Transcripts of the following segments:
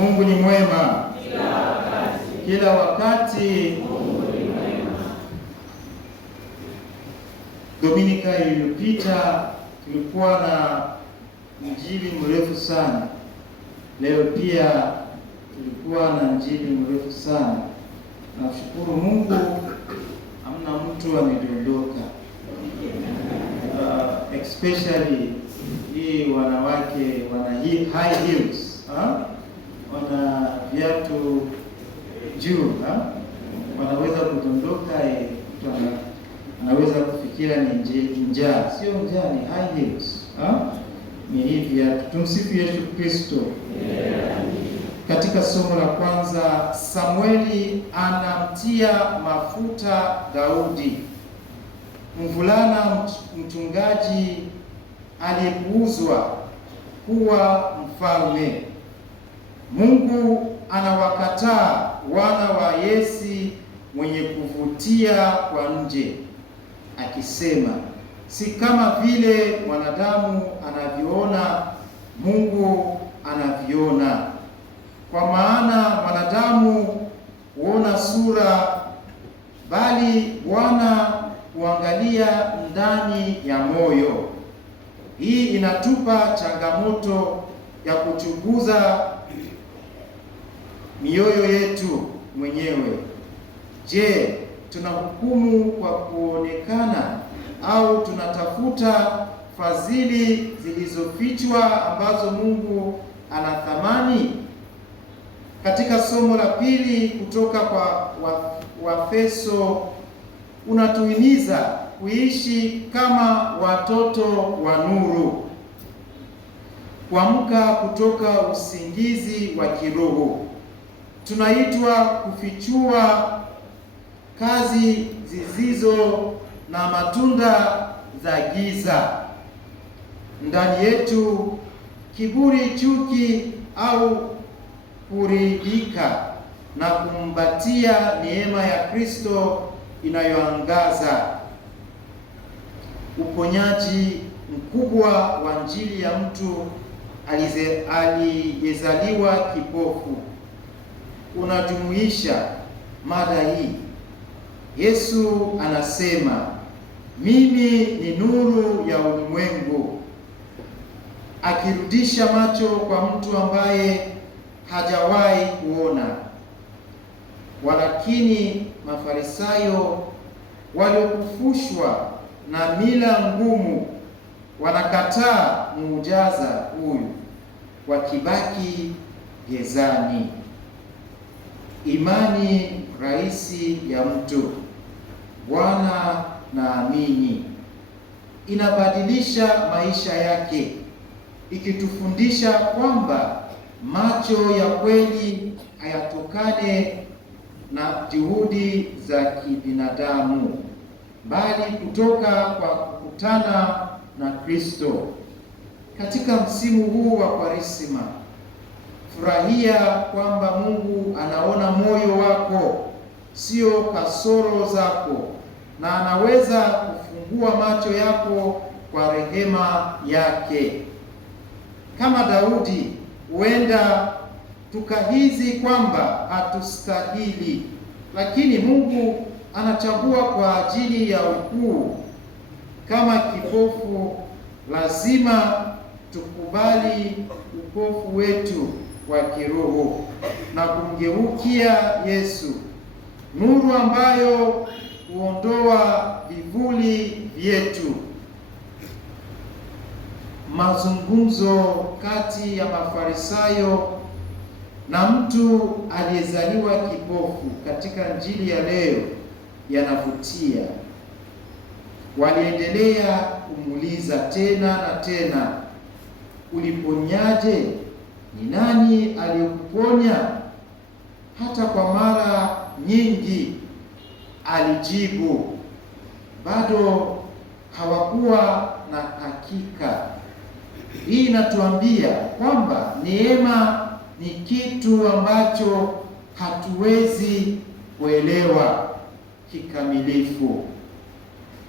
Mungu ni mwema kila wakati. Mungu ni mwema. Dominika iliyopita tulikuwa na injili mrefu sana. Leo pia tulikuwa na injili mrefu sana. Nashukuru Mungu, hamna mtu amedondoka. Especially hii wanawake wana high heels, wana viatu juu, wanaweza kudondoka, anaweza kufikia ni njaa. Sio njaa, ni high heels, ni hii viatu. Tumsifu Yesu Kristo. Katika somo la kwanza, Samueli anamtia mafuta Daudi, mvulana mchungaji aliyepuuzwa kuwa mfalme. Mungu anawakataa wana wa Yese mwenye kuvutia kwa nje, akisema si kama vile mwanadamu anavyoona, Mungu anaviona. Kwa maana mwanadamu huona sura, bali Bwana huangalia ndani ya moyo. Hii inatupa changamoto ya kuchunguza mioyo yetu mwenyewe. Je, tunahukumu kwa kuonekana au tunatafuta fadhili zilizofichwa ambazo Mungu anathamani? Katika somo la pili kutoka kwa Waefeso unatuhimiza kuishi kama watoto wa nuru, kuamka kutoka usingizi wa kiroho. Tunaitwa kufichua kazi zisizo na matunda za giza ndani yetu, kiburi, chuki au kuridhika, na kumbatia neema ya Kristo inayoangaza. Uponyaji mkubwa wa injili ya mtu aliyezaliwa kipofu unajumuisha mada hii. Yesu anasema, mimi ni nuru ya ulimwengu, akirudisha macho kwa mtu ambaye hajawahi kuona. Walakini Mafarisayo waliokufushwa na mila ngumu wanakataa muujiza huyu, wakibaki gizani. Imani rahisi ya mtu, Bwana naamini, inabadilisha maisha yake, ikitufundisha kwamba macho ya kweli hayatokane na juhudi za kibinadamu, bali kutoka kwa kukutana na Kristo. Katika msimu huu wa Kwaresima, furahia kwamba Mungu anaona moyo wako, sio kasoro zako, na anaweza kufungua macho yako kwa rehema yake. Kama Daudi, huenda tukahisi kwamba hatustahili, lakini Mungu anachagua kwa ajili ya ukuu. Kama kipofu, lazima tukubali upofu wetu wa kiroho na kumgeukia Yesu, nuru ambayo huondoa vivuli vyetu. Mazungumzo kati ya Mafarisayo na mtu aliyezaliwa kipofu katika injili ya leo yanavutia. Waliendelea kumuuliza tena na tena, uliponyaje? Ni nani aliyekuponya? Hata kwa mara nyingi alijibu, bado hawakuwa na hakika. Hii inatuambia kwamba neema ni kitu ambacho hatuwezi kuelewa kikamilifu.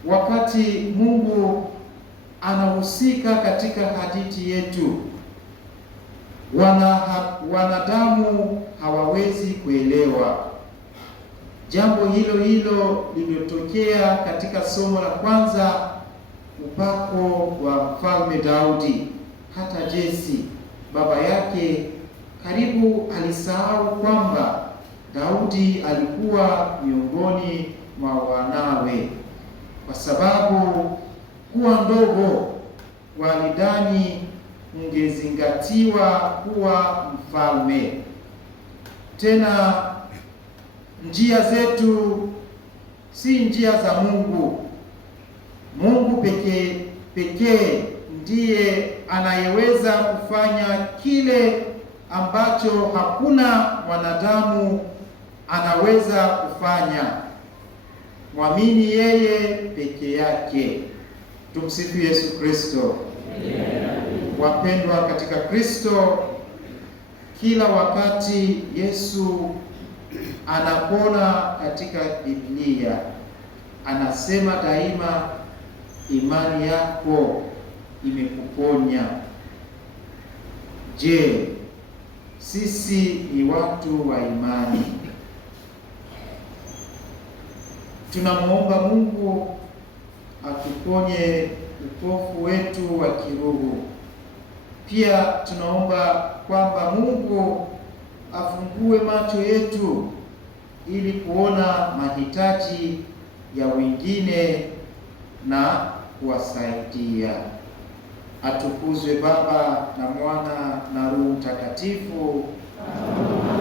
Wakati Mungu anahusika katika hadithi yetu, wanadamu hawawezi kuelewa. Jambo hilo hilo lililotokea katika somo la kwanza, upako wa Mfalme Daudi. Hata Jesi baba yake karibu alisahau kwamba Daudi alikuwa miongoni mwa wanawe, kwa sababu kuwa ndogo walidhani ungezingatiwa kuwa mfalme. Tena njia zetu si njia za Mungu. Mungu pekee ndiye anayeweza kufanya kile ambacho hakuna mwanadamu anaweza kufanya. Mwamini yeye peke yake. Tumsifu Yesu Kristo. Wapendwa katika Kristo, kila wakati Yesu anapona katika Biblia, anasema daima, imani yako imekuponya. Je, sisi ni watu wa imani? Tunamwomba Mungu atuponye upofu wetu wa kiroho. Pia tunaomba kwamba Mungu afungue macho yetu ili kuona mahitaji ya wengine na kuwasaidia. Atukuzwe Baba na Mwana na Roho Mtakatifu. Amen.